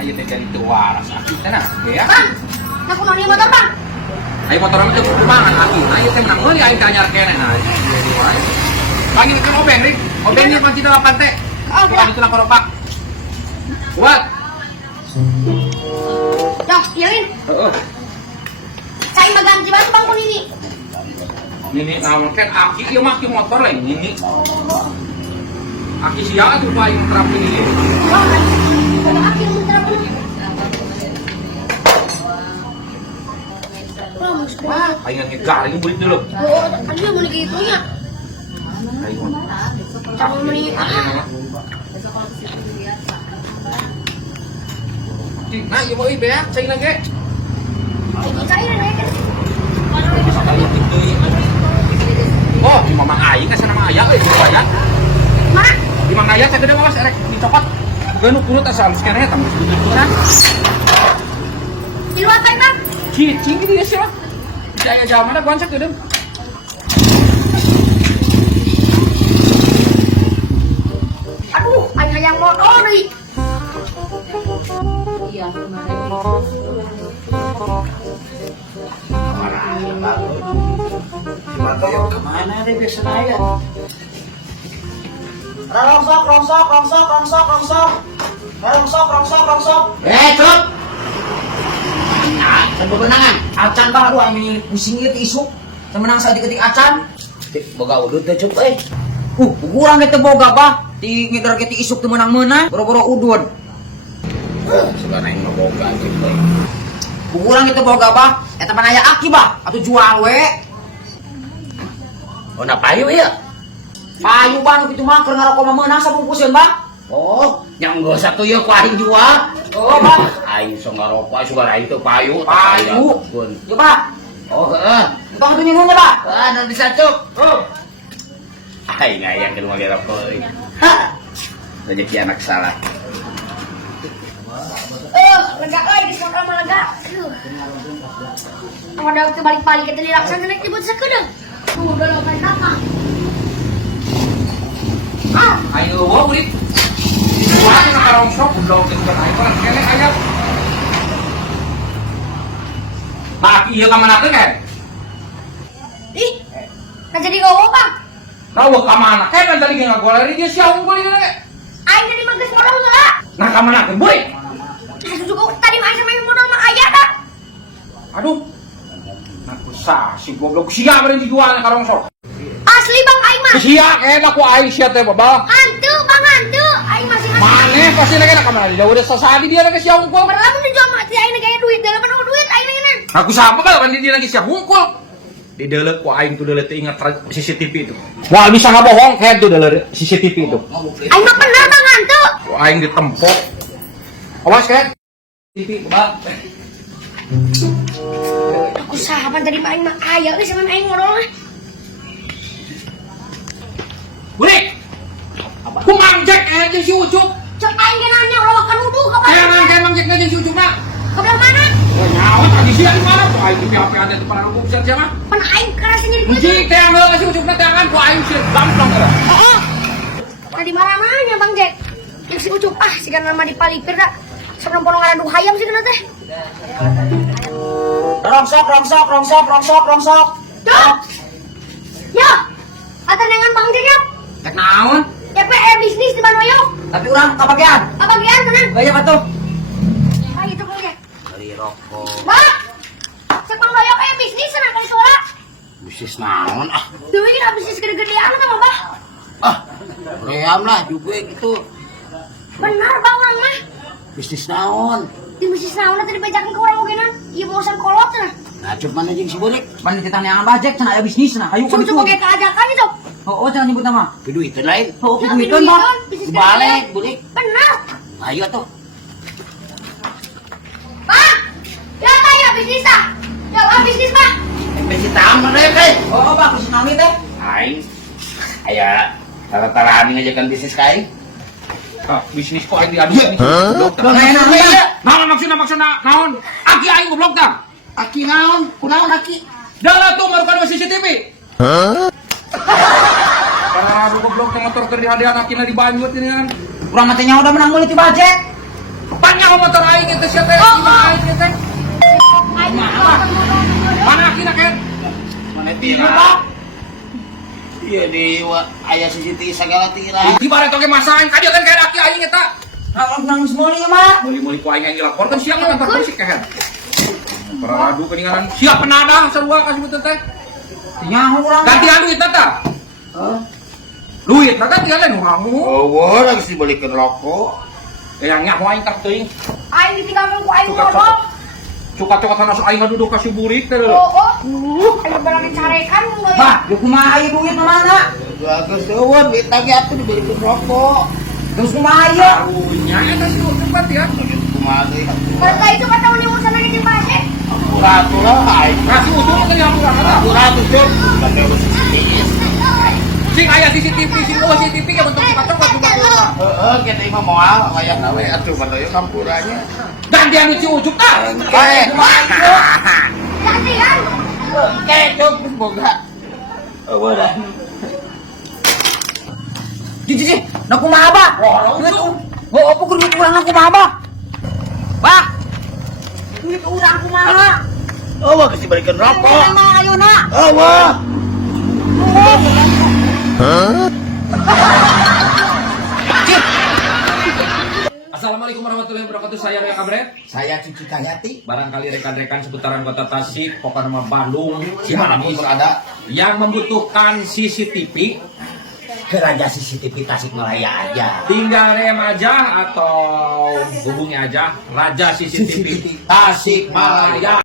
Ayo teh dari waras aki teh nah, ya. Bang, aku noni motor bang. Ayo motor teh kumahan aki. Ayo teh menang meuli aing tanyar kene nah. Bagi ke obeng nih. Obeng nih panci 8 teh. Oh, Bukan itu lapor Pak. Buat. Dah, iyain. Heeh. Saya mah ganti bang kun ini. Ini naon kan aki ieu mah motor lain ini. Aki sia atuh bae terapi ieu. Wah, ada aki yang terapun. Wah, Aing ngegaring beulit dulu. oh, kan dia mau gitunya. Aing Kamu mau nih. Nah, ieu mah ieu beak cai lagi. Cair nih kan. Oh, di Mamang Aing ka sana mah aya euy lumayan. Mana? Di Mamang Aya teh gede mah erek dicopot. Geun kurut asal sekarang eta mah kurang. Di luar kan bang? Cicing gitu ya sih lah. Jaya jaman ada goncak gede. Aduh, ayah yang motor nih. Iya, Kemana deh biasa ya? Rongsok. Cuk. Nah, sebenarnya acan baru ami pusing ieu isu. Semenang saya diketik acan. Boga udut teh cuk euy. Kurang teh boga bah. Ti ngidar ke ti isuk teu meunang-meunang, boro-boro udun. Sekarang aing mah boga cik euy. Kurang itu boga bah. Eta mah aya aki bah, atuh jual we. Oh, na payu ieu. Payu bah nu kitu mah keur ngaroko mah meunang sabungkuseun bah. Oh, yang gak satu ya ku aing jual. Oh, bah. Aing sok ngarokok aing sugar aing teu payu. Payu. Pun. Yo bah. Oh, heeh. Tong tu minumnya bah. Ah, bisa cuk. Oh. Aing aya keur mah ngerokok euy. Ha. Rezeki anak salah. Lega euy, di motor mah lega. Aduh. Ada ke balik-balik kita di laksana naik ribut sakedeung. Tuh, udah lawan kakak. Ayo wo ulit. Wah, nak rongsok blok teh bukan aing orang kene aya. Nah, ieu ka mana teh kan? Ih, nggak jadi ngomong bang. Tahu ka mana? Kan tadi ngagolari dia sia unggul ieu. Aing jadi magis modal nggak? Nah, ka mana teh, boy? Nah, juga tadi main sama yang modal mah ayah dah. Aduh. Nah, kusah si goblok sia beureun dijualna ka rongsok. Asli bang, aing mah. Sia eta ku aing sia teh babah. Hantu bang, hantu. Aing masih Mane pasti lagi nak kamera dia udah sasadi dia lagi sia unggul. Berapa menjual mati aing gaya duit dalam penuh duit aing nanya. Aku sama bal kan dia lagi sia unggul. Di deuleu ku aing tuh deuleu teh ingat CCTV itu. Wah, bisa ngabohong kayak tuh deuleu CCTV itu. Aing mah bener bang, hantu. Ku aing ditempok. Awas kan. TV bal. Aku sahabat tadi aing mah ayah nih sama aing modal mah. Bulik. Ku mangjek aja si Ucup. Cek aing ge nanya Allah kan wudu ka Kayak mangjek aja si Ucup nak. Ke belah mana? Oh, nyawa tadi sia di mana? Ku aing di HP ada di depan aku bisa siapa? Pan aing kerasa nyari duit. Anjing teh anggeul si Ucup na tangan ku aing sih gamplong. Oh. Tadi mana bang Jack? Yang si Ucup si kan nama dipalipir dah. Sebelum porong ada hayam sih kena teh. Rongsok. Cok. Yo. Atur dengan bang Jack ya. Tek naon? DPR bisnis di Banoyo. Tapi urang kabagian. Apa gian tenang? Gaya atuh. Ah itu bang Jack. Beli rokok. Wah. Cek bang Bayo bisnis sana kali suara. Bisnis naon ah. Dulu ini bisnis gede-gedean sama bah. Ah, ream lah juga gitu. Benar bang orang mah. Bisnis naon? Di bisnis naon tadi bajakan ke orang mungkinan. Iya bosan kolot nah. Nah, cuman aja si Bulik. Mana ditanya yang bajek cenah aya bisnisna. Hayu ka Coba kayak keajakan itu. Oh, jangan nyebut nama. Duit lain. Oh, Ya, duiton mah. bisnis Balik, gede-gedean. Bulik. Benar. Ayo tuh. Pak. Ya tanya bisnis ah. Ya bisnis pak. Bisnis taman ya, Kai. Oh, bagus nami teh. Aing. Aya tara-taraan ngajakan bisnis kai. Ah, bisnis kok aing diadu. Naon maksudna naon? Aki aing goblok tah. Aki naon? Kunaon aki? Dah tuh marukan CCTV. Karena goblok teh motor keur dihadian akina di Banjut ini kan. Urang mah teh nya udah menang meuli ti bajek. Banyak Kumaha motor aing itu sia teh? Oh, Gimana aing teh? Aing Kumaha? Mana akina ken? Mana tira? Iya di aya CCTV segala tira. Di bare toge masain ka dia kan kayak aki aing eta. Nang semua nih mah. Meuli-meuli ku aing yang dilaporkan siang kan kantor polisi kehen. Peradu keninganan siap penada sarua kasih betul teh. Nyaho urang. Gantian duit tata. Duit na gantian lain kamu. Oh, lagi sih balikin rokok. Yang nyaho aing tak teuing. Aing ditinggalkan ku aing ngomong. Cuka-cuka tanah aing duduk kasih burik teh. Aing barang dicarekan mun deui. Bah, yo kumaha ieu duit mana? Bagus eueun, kita ge atuh dibalikin rokok. Terus kumaha ieu? Nya eta sih tempat ya. Kumaha deui atuh. Mereka itu kata uli urusan lagi di pasir. Atuh lah, aing. Kasih ujung teh yang kurang ada. Atuh cuk. Kan harus CCTV. Sing aya CCTV, sing CCTV ge bentuk cuka-cuka cuma. Heeh, kita mah moal wayahna we atuh badoyo kampurannya. Gantian di ujuk tah. Gantian. Cuk, boga. Eueuh dah. Ji, na kumaha ba? Oh, apa kudu duit urang na kumaha ba? Bah. Duit urang kumaha? Oh, geus dibalikin rokok. Emang ayeuna. Oh, wah. Assalamualaikum warahmatullahi wabarakatuh. Saya Ria Kabret. Saya Cucu Kayati. Barangkali rekan-rekan seputaran Kota Tasik, pokoknya nama Bandung, Dimanapun Ciamis, berada, yang membutuhkan CCTV, ke Raja CCTV Tasikmalaya aja. tinggal DM aja atau hubungi aja Raja CCTV Tasikmalaya.